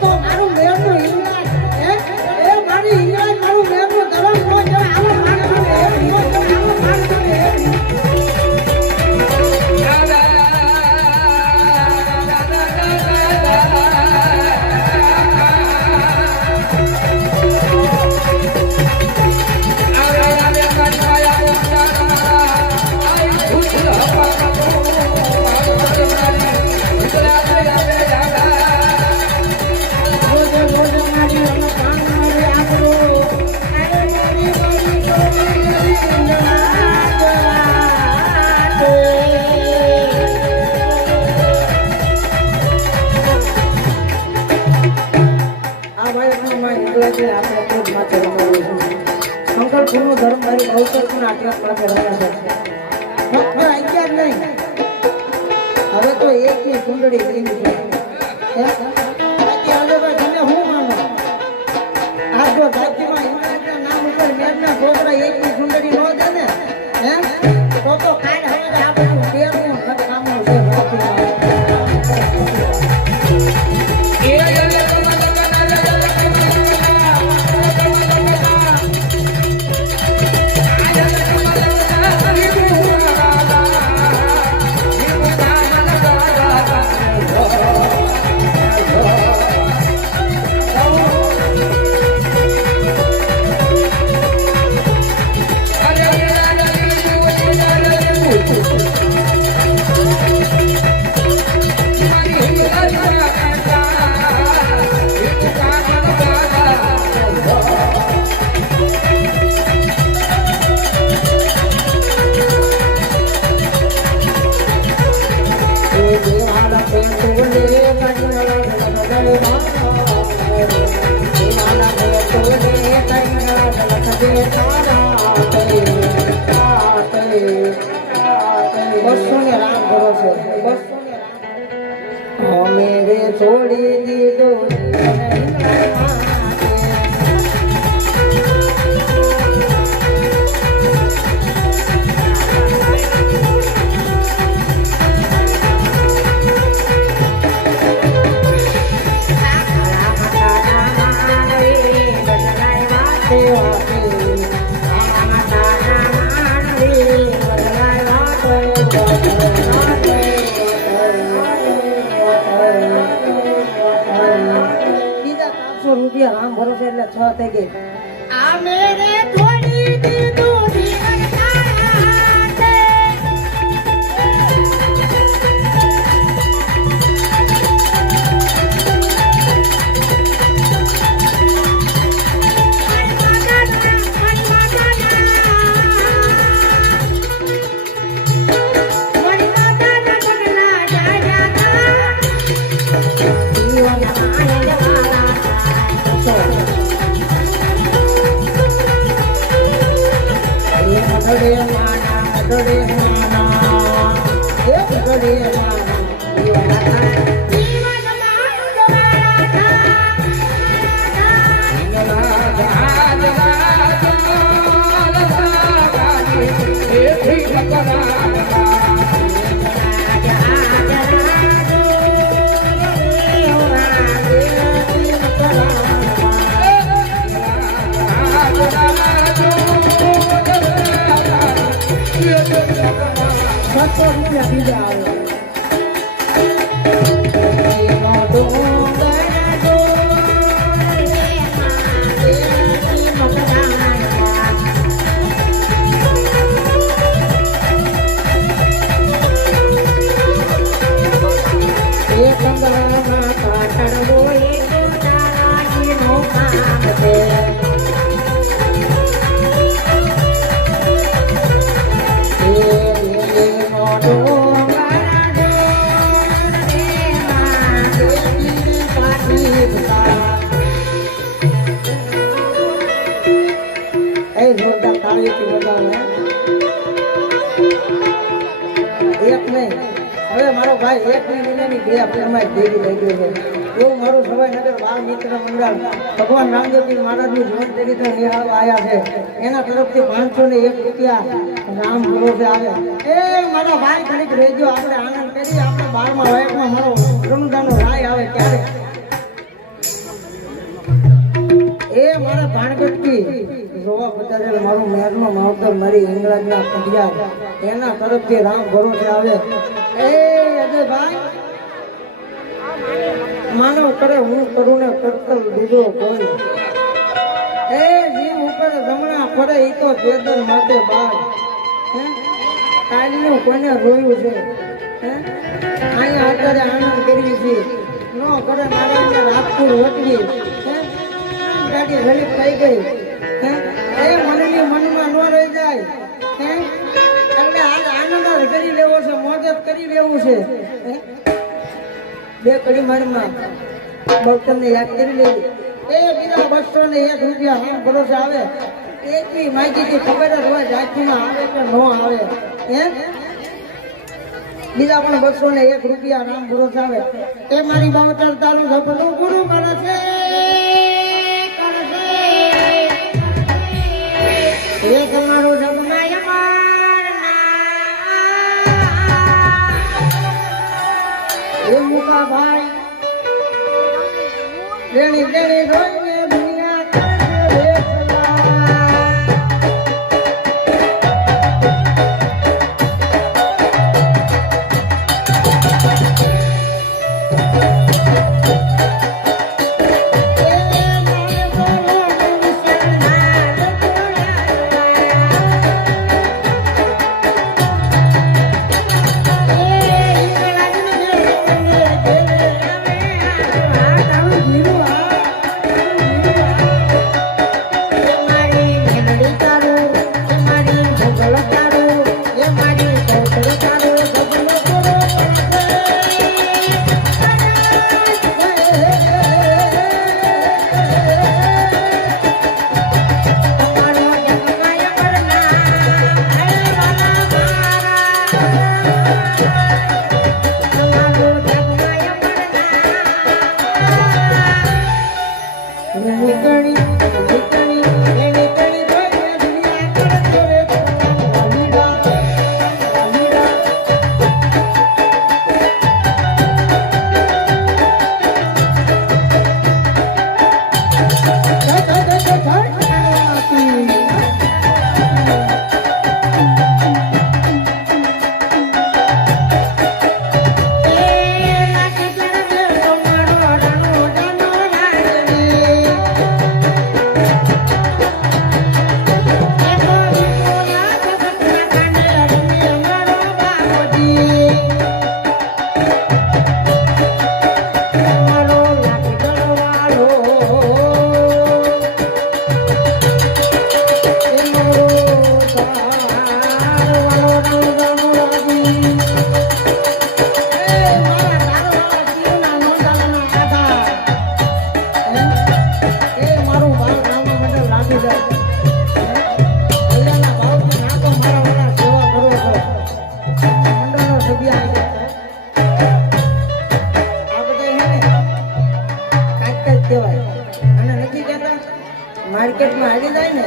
તો મારું મેરનું હિંગળાજ એ મારી હિંગળાજ મારું મેરનું ધરમ નો જો આવો માણસો ને આવો માણસો ને શંકરપુરનો ધર્મધારી અવસર પણ આટલા પાસે રહ્યા છે ફક્ત અહીંયા જ નહીં હવે તો એકની કુંડળી લીધી છે તમે શું માનો આ જો જાતિમાં હિંગળાજના નામ ઉપર મેઘના છોકરા એકની કુંડળી નો દે ને તો કાઢ હવે આ બધું બેનું કામનું છે मेरे छोड़ी दीदो રૂપિયા રામ ભરોસે એટલે 6 થઈ ગઈ આ મેરે થોડી દીધું જીવન તારા છે હવે મારો ભાઈ એક મહિનાની બે અમારી દેવી લઈ ગયો છે એવું મારું સવાઈનગર બાળ મિત્ર મંડળ ભગવાન રામદેવજી મહારાજનું જીવન ચરિત્ર નિહાળવા આવ્યા છે એના તરફથી 501 રૂપિયા રામ ભરોસે આવે એ મારા ભાઈ ઘડીક રહેજો આપણે આનંદ કરી આપણે 12મા વાયકમાં મારો રમજાનનો રાય આવે ત્યારે એ મારા ભાણગટકી જોવા પધારેલ મારું મેરનો માવતર મારી ઇંગ્લેન્ડના પંડિયા એના તરફથી રામ ભરોસે આવે એ અજયભાઈ માનવ કરે હું કરું ને કરતલ બીજો કોઈ એ જીવ ઉપર જમણા ફરે ઈ તો જેદર માટે બાદ કાલનું કોને રોયું છે અહીંયા અત્યારે આનંદ કરી છે નો કરે નારાયણને રાજપુર વટવી ગાડી ઘણી થઈ ગઈ એ મનની મનમાં ન રહી જાય એટલે આજ આનંદ કરી લેવો છે મોજ કરી લેવું છે બે કડી મારમાં બળતણને યાદ કરી લેવી એ બીજા 201 રૂપિયા આમ ભરોસે આવે એટલી માહિતી ખબર જ હોય જાતિમાં આવે કે ન આવે બીજા પણ 201 રૂપિયા નામ ભરોસે આવે એ મારી બાવતર તારું સપનું ગુરુ કરે છે એ તમારું સપના એ મુકા ભાઈ રેણી રેણી રોઈને દુનિયા કરશે માર્કેટમાં આવી જાય ને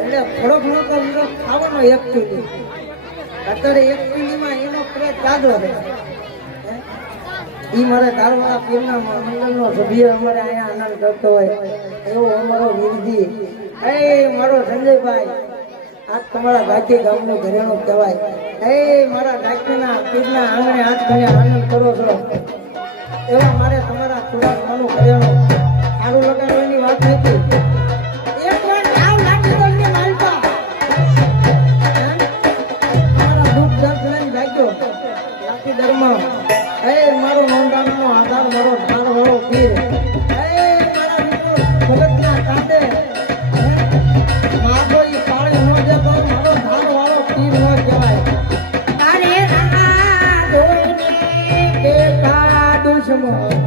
એટલે થોડો ઘણો તો ખાવાનો એક કિલો અત્યારે એક કિલોમાં એનો પ્રેત જાજો રહે ઈ મારે ધારવાળા પીરના મંડળનો સભ્ય અમારે અહીંયા આનંદ કરતો હોય એવો અમારો વિરજી એ મારો સંજયભાઈ આજ તમારા ગાંધી ગામનું ઘરેણું કહેવાય એ મારા ગાંધીના પીરના આંગણે હાથ ઘરે આનંદ કરો છો એવા મારે તમારા થોડાક માનું ઘરેણું સારું લગાડવાની વાત નથી મારો નોંધાણનો આધાર મારો ધાર વાળો પીર મારા ભગતના કાંડે મારો ઈ પાળી નો જતો મારો ધાર વાળો પીર નો કહેવાય તારે રાહ જોઈને બેઠા દુશ્મન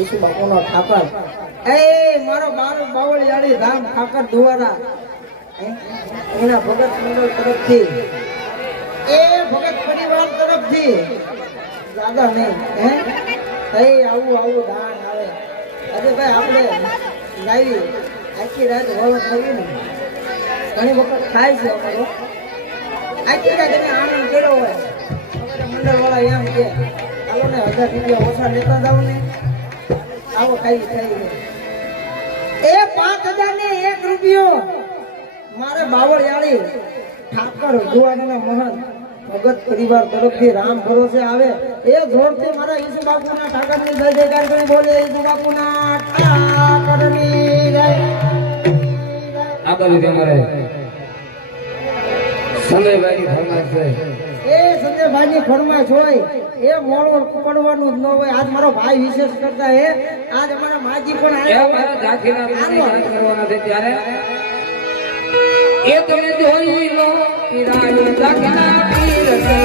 ઈસુ બાપુનો ઠાકર એ મારો બાવળિયાળી ધામ ઠાકર દ્વારા એના ભગત મંડળ તરફથી એ ભગત પરિવાર તરફથી દાદા નહીં હે આવું દાન આવે આજે ભાઈ આપણે ગાઈ આખી રાત વળો થવી ને ઘણી વખત થાય છે અમારો આખી રાત એને આનંદ કર્યો હોય મંડળ વાળા એમ કે ચાલો ને 1000 રૂપિયા ઓછા લેતા જાવ ને આવો ખાઈ એ 5000 ને 1 રૂપિયો મારે બાવળિયાળી ઠાકર જુવાનના મહંત ભગત પરિવાર તરફથી રામ ભરોસે આવે એ જોરથી મારા ઈસુ બાપુના ઠાકરની જય જયકાર કરી બોલે ઈસુ બાપુના ઠાકરની જય આ બાજુ તમારે સંજયભાઈની ફરમાઈશ છે એ સંજયભાઈની ફરમાઈશ હોય એ મોળો પડવાનું જ ન હોય આજ મારો ભાઈ વિશેષ કરતા હે આજ અમારા માજી પણ એ મારા ઝાંખીના વાત કરવાના છે ત્યારે એ તમે જોઈ લો પીરાયો ઝાંખીના પીર છે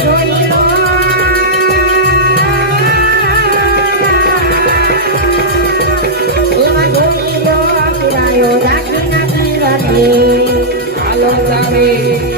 જોઈ લો એમાં જોઈ લો પીરાયો ઝાંખીના પીર છે હાલો જાવી